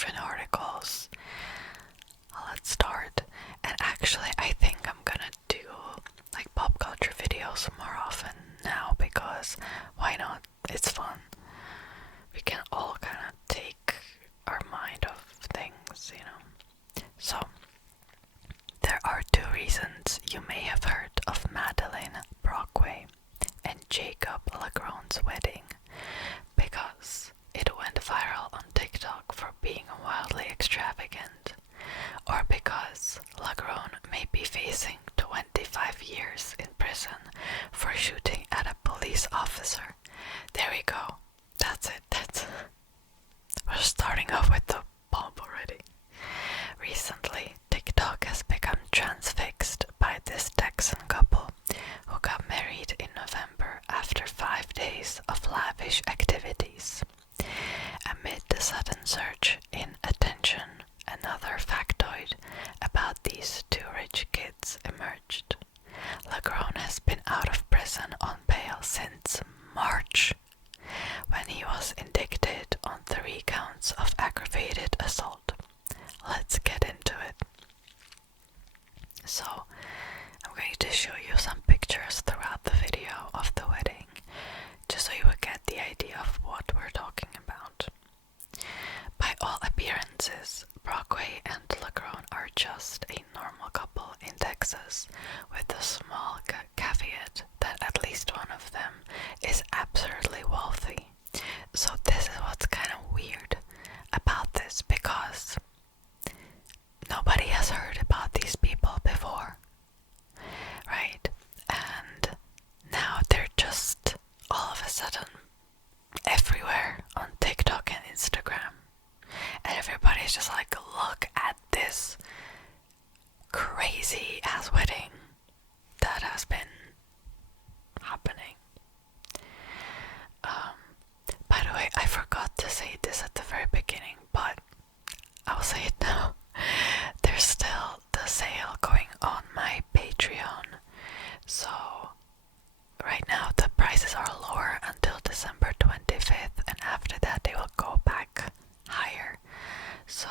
different articles. Let's start. And actually, I think I'm gonna do like pop culture videos more often now, because why not? It's fun. We can all kind of take our mind off things, you know. So, there are two reasons you may have heard of Madeleine Brockway and Jacob Legrand's wedding. Because it went viral on TikTok for being wildly extravagant, or because Legrand may be facing 25 years in prison for shooting at a police officer. There we go. That's it. We're starting off with the bomb already. Recently, TikTok has become transfixed by this Texan couple who got married in November after 5 days of lavish activities. Amid the sudden surge in attention, another factoid about these two rich kids emerged. Legrand has been out of prison on bail since March, when he was indicted on 3 counts of aggravated assault. Let's get into it. So, I'm going to show you some pictures throughout the video of the wedding, just so you will get the idea of what we're talking about. By all appearances, Brockway and Legrand are just a normal couple in Texas, with a small caveat that at least one of them is absurdly wealthy. So this is what's kind of weird about this, because nobody has heard about these people before, right? And now they're just all of a sudden everywhere on TikTok and Instagram. And everybody's just like, look at this crazy ass wedding that has been happening. By the way, I forgot to say this at the very beginning, but I'll say it now. There's still the sale going on my Patreon. So right now the prices are lower until December 25th, and after that they will go back higher. So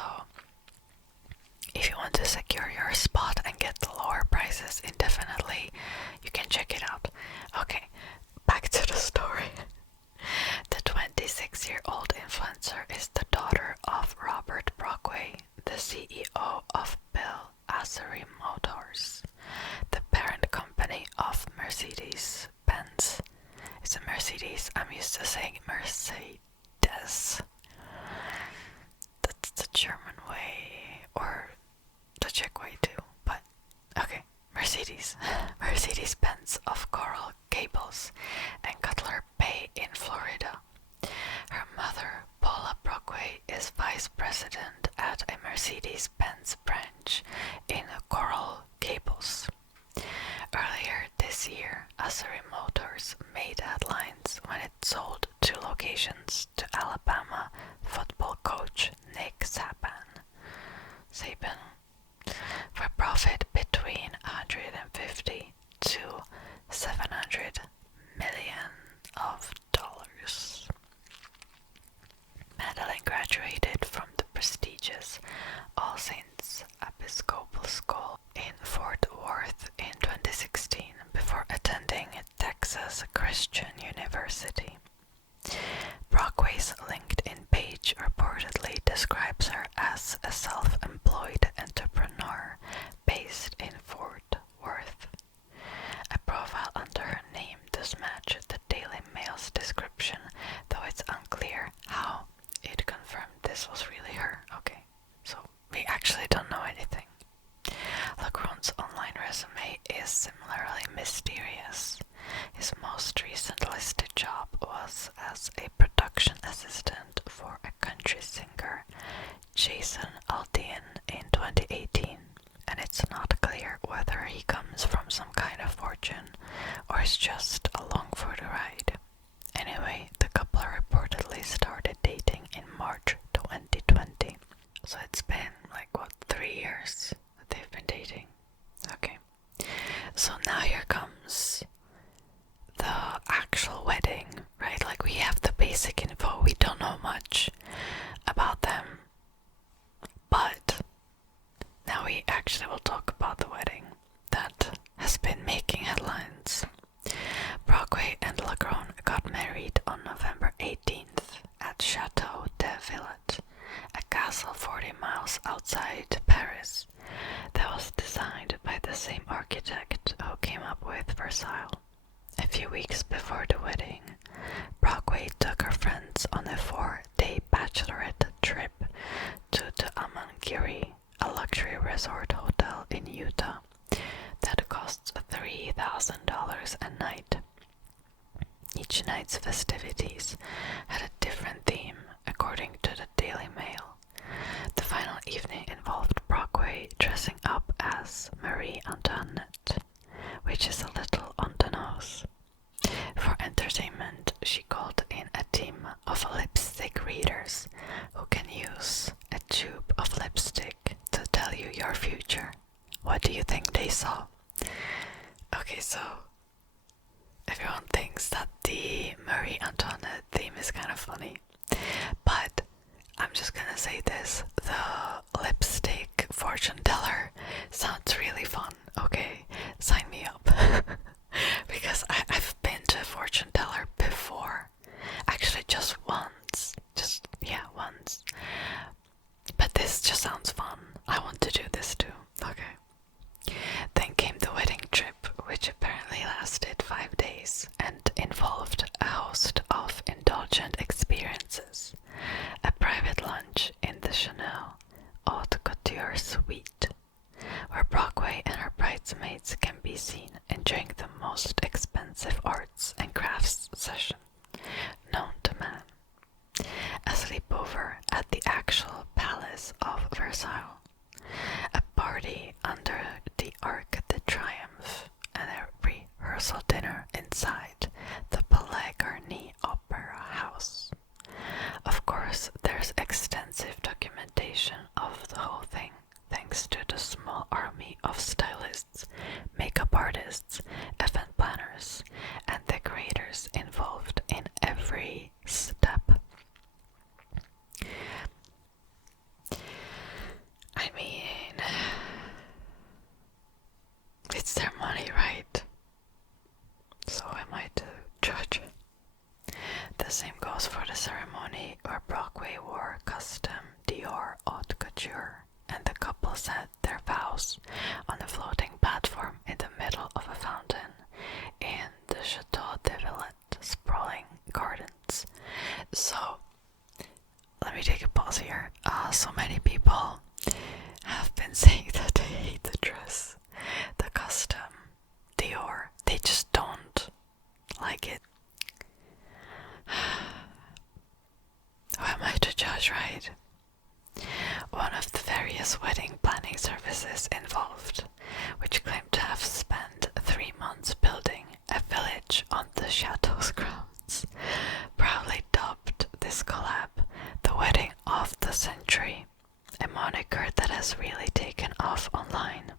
if you want to secure your spot and get the lower prices indefinitely, you can check it out. Okay, back to the story. The 26-year-old influencer is the daughter of Robert Brockway, the CEO of Bill Assery Motors, the parent company of Mercedes-Benz. It's a Mercedes. I'm used to saying Mercedes. That's the German way, or the Czech way too, but okay. Mercedes-Benz of Coral Gables and Cutler Bay in Florida. Her mother, Paula Brockway, is vice president at a Mercedes-Benz branch in Coral Gables. Earlier this year, Assery Motors made headlines when it sold 2 locations to Alabama football coach Nick Saban for profit between 150 to 700 million of dollars. Madeleine graduated from the prestigious All Saints Episcopal School in Fort Worth in 2016 before attending Texas Christian University. Brockway's LinkedIn page reportedly describes her as a self-employed entrepreneur based in Fort Worth. A profile under her name does match the Daily Mail's description, though it's unclear how it confirmed this was really her. Okay, so we actually don't know anything. Legrand's online resume is similarly mysterious. His most recent listed job was as a production assistant for a country singer, Jason Aldean, in 2018, and it's not clear whether he comes from some kind of fortune or is just along for the ride. Anyway, the couple reportedly started dating in March 2020, so it's been 3 years that they've been dating. Okay, so now here comes the actual wedding, right? We have the basic info. We don't know much about them miles outside Paris that was designed by the same architect who came up with Versailles. A few weeks before the wedding, Brockway took her friends on a 4-day bachelorette trip to the Amangiri, a luxury resort hotel in Utah that costs $3,000 a night. Each night's festivities had a different theme, according to the Daily Mail. The final evening involved Brockway dressing up as Marie Antoinette, which is a little on the nose. For entertainment, she called in a team of lipstick readers who can use a tube of lipstick to tell you your future. What do you think they saw? Okay, so everyone thinks that the Marie Antoinette theme is kind of funny, but I'm just gonna say this: the lipstick fortune teller sounds really fun. Okay, sign me up. Because I've been to a fortune teller before. Actually, just once. Once. But this just sounds fun. I want to do this too. Okay. Then came the wedding trip, which apparently lasted 5 days and involved a host of indulgent experiences. A private lunch in the Chanel Haute Couture suite, where Brockway and her bridesmaids can be seen enjoying the most expensive arts and crafts session known to man. A sleepover at the actual Palace of Versailles, a party under the Arc de Triomphe, and a rehearsal dinner inside the Palais Garnier Opera House. Of course, there's extensive documentation of the whole thing, thanks to the small army of stylists, makeup artists, event planners, and decorators involved in every step. I mean, it's their money, right? So am I to judge? The same goes for the ceremony where Brockway wore custom Dior haute couture, and the couple said their vows on a floating platform in the middle of a fountain in the Chateau de Villette sprawling gardens. So, let me take a pause here. So many people have been saying that they hate the dress, the custom Dior. They just don't like it. Who am I to judge, right? One of the various wedding planning services involved, which claimed to have spent 3 months building a village on the chateau's grounds, proudly dubbed this collab the wedding of the century, a moniker that has really taken off online.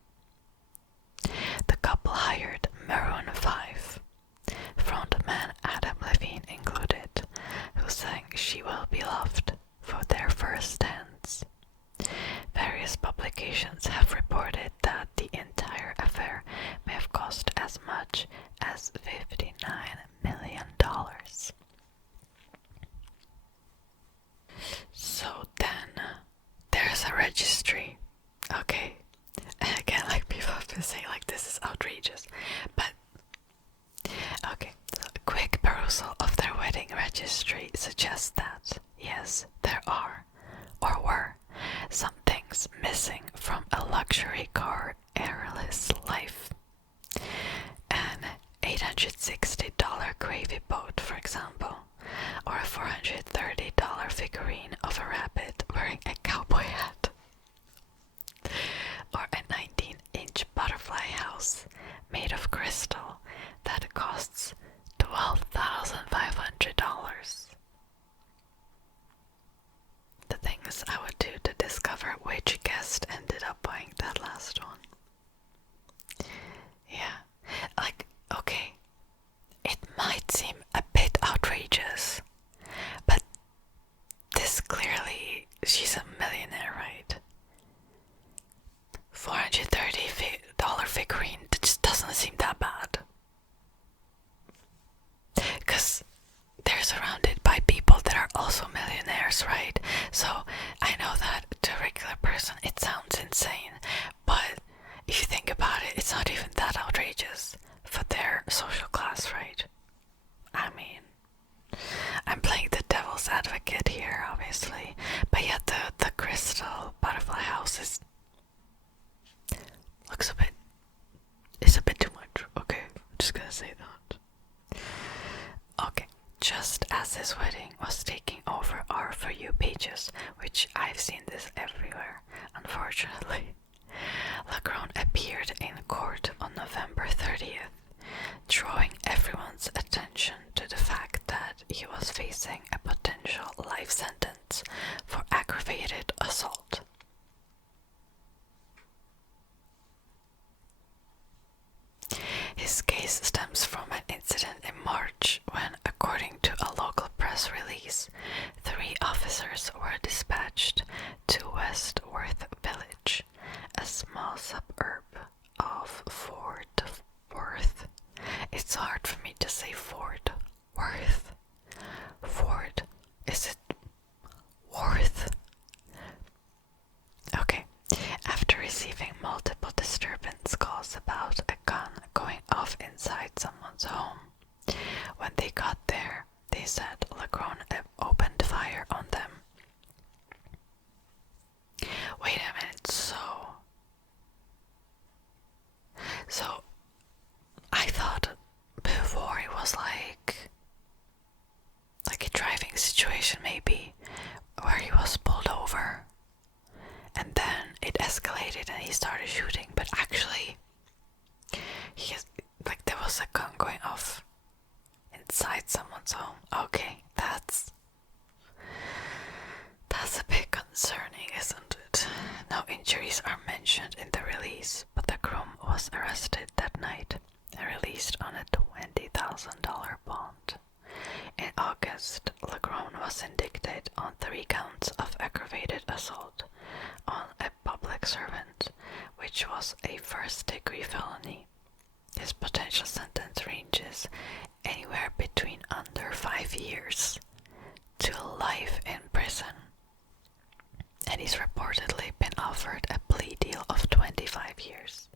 The couple hired Maroon 5, frontman Adam Levine included, who sang She Will Be Loved for their first dance. Various publications have reported that the entire affair may have cost as much as $59 million. So then, there's a registry. Okay, and again, like people have been saying, like, this is outrageous, but okay, so a quick perusal of their wedding registry suggests that, yes, there are, or were, some things missing from a luxury car airless life. An $860 gravy boat, for example, or a $430 figurine of a rabbit wearing a cowboy hat, or a 19-inch butterfly house made of crystal that costs $12,500. The things I would do to discover which guest ended up buying that last one. Yeah, like, okay, it might seem a bit outrageous, but this clearly, she's a millionaire, right? $430 figurine, that just doesn't seem that bad. Because they're surrounded by people that are also millionaires, right? So I know that to a regular assault. His case stems from an incident in March when, according to a local press release, 3 officers were dispatched to West Worth Village, a small suburb of Fort Worth. It's hard for me to say Fort Worth. Fort. Is it Worth? Okay. After receiving multiple disturbance calls about a gun going off inside someone's home, when they got there, they said Legron opened fire on them. Wait a minute, so I thought before it was like a driving situation maybe, where he was pulled over and then it escalated and he started shooting, but actually there was a gun going off inside someone's home. Okay, that's a bit concerning, isn't it? No injuries are mentioned in the release, but the groom was arrested that night and released on a $20,000 bond. In August, Legron was indicted on 3 counts of aggravated assault on a public servant, which was a first-degree felony. His potential sentence ranges anywhere between under 5 years to life in prison, and he's reportedly been offered a plea deal of 25 years.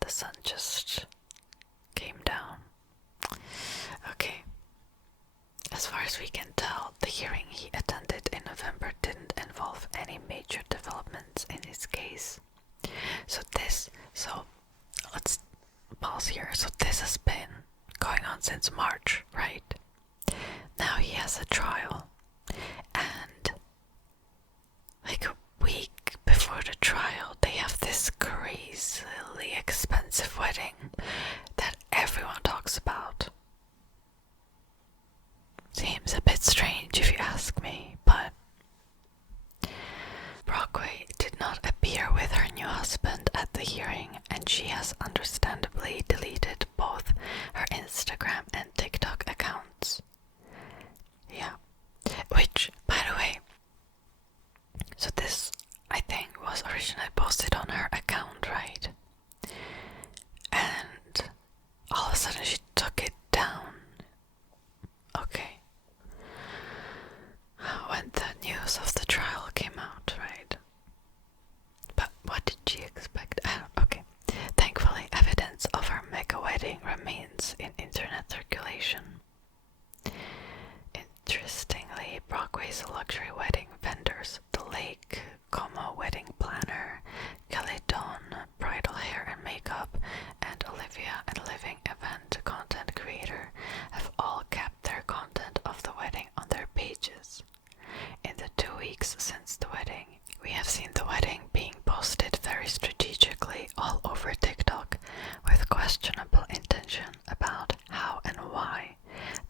The sun just came down. Okay. As far as we can tell, the hearing he attended in November didn't involve any major developments in his case. So let's pause here. So this has been going on since March, right? Now he has a trial, and like a week before the trial, they have this crazily expensive wedding that everyone talks about. Seems a bit strange if you ask me, but Brockway did not appear with her new husband at the hearing, and she has understandably deleted both her Instagram and TikTok accounts. Yeah. Which, by the way, so this, I think, was originally posted on her account, right? And all of a sudden she took it down. Okay. When the news of the trial came out, right? But what did she expect? Okay. Thankfully, evidence of her mega wedding remains in internet circulation. Interestingly, Brockway's luxury wedding vendors, the Lake Como wedding planner, Kelly Dawn, bridal hair and makeup, and Olivia and Living event content creator, have all kept their content of the wedding on their pages. In the 2 weeks since the wedding, we have seen the wedding being posted very strategically all over TikTok with questionable intention about how and why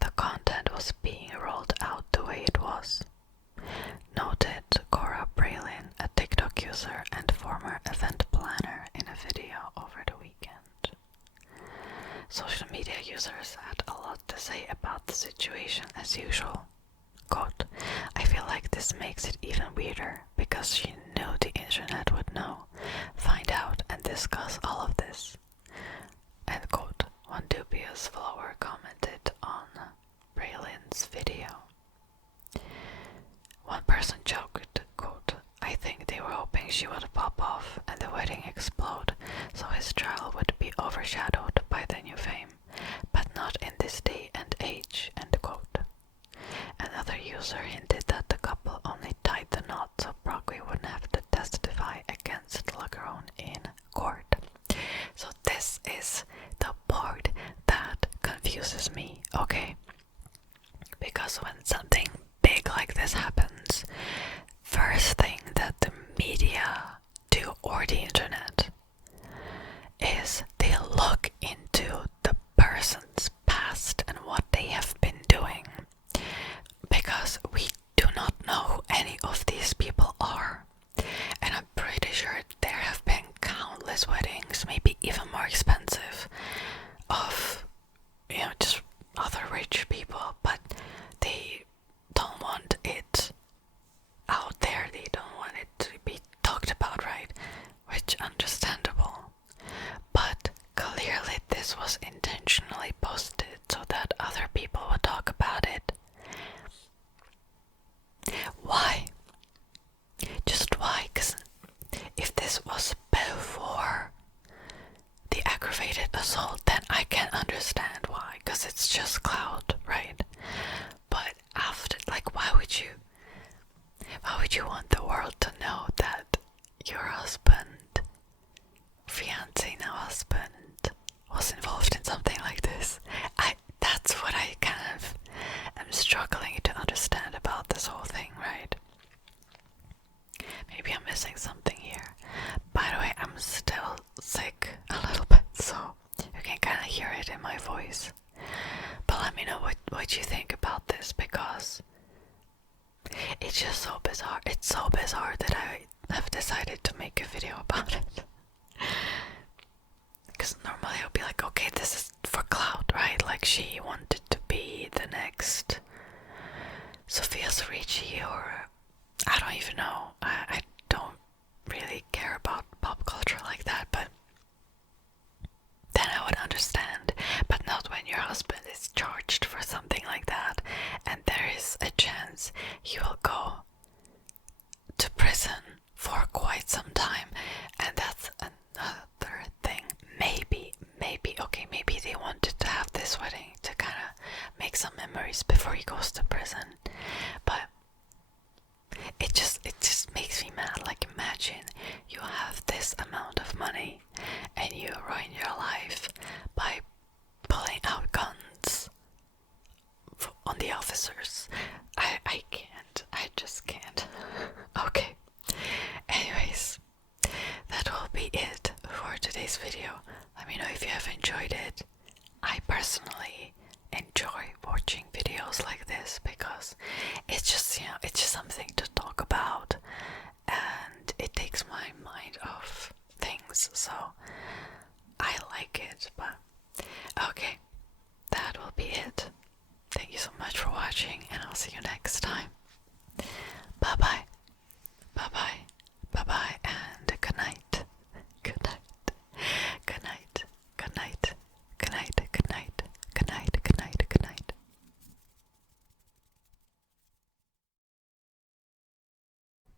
the content was being rolled out the way it was. Noted Cora Braylin, a TikTok user and former event planner, in a video over the weekend. Social media users had a lot to say about the situation as usual. Quote, I feel like this makes it even weirder because she knew the internet would know, find out and discuss all of this. End quote. One dubious follower commented on Braylin's video. One person joked, quote, I think they were hoping she would pop off and the wedding explode so his trial would be overshadowed by the new fame, but not in this day and age, end quote. Another user hinted that the couple only tied the knot so Brockway wouldn't have to testify against Legron in court. So this is the part that confuses me, okay? Because when something big like this happens, first thing that the media do, or the internet, is they look into the person's past and what they have been doing. Because we do not know who any of these people are. missing something here. By the way, I'm still sick a little bit, so you can kind of hear it in my voice. But let me know what you think about this, because it's just so bizarre. It's so bizarre that I have decided to make a video about it. Because normally I'll be like, okay, this is for clout, right? Like, she wanted to be the next Sophia Sorici, or I don't even know. I don't really care about pop culture like that, but then I would understand. But not when your husband is charged for something like that, and there is a chance he will go to prison for quite some time. And that's another thing. Maybe they wanted to have this wedding to kind of make some memories before he goes to prison. But it just makes me mad. Like, imagine you have this amount of money and you ruin your life by pulling out guns on the officers. I can't. I just can't. Okay. Anyways, that will be it for today's video. Let me know if you have enjoyed it. I personally enjoy watching videos like this because it's just, it's just something to talk about, and it takes my mind off things, so I like it. But okay, that will be it. Thank you so much for watching, and I'll see you next time. Bye bye. Bye bye. Bye bye, and good night. Good night. Good night. Good night. Good night. Good night. Good night. Good night. Good night.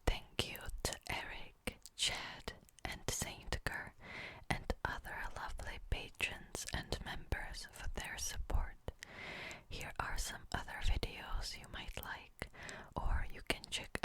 Thank you to Eric, Chad, and Saintger, and other lovely patrons and members for their support. Here are some other videos you might like, or you can check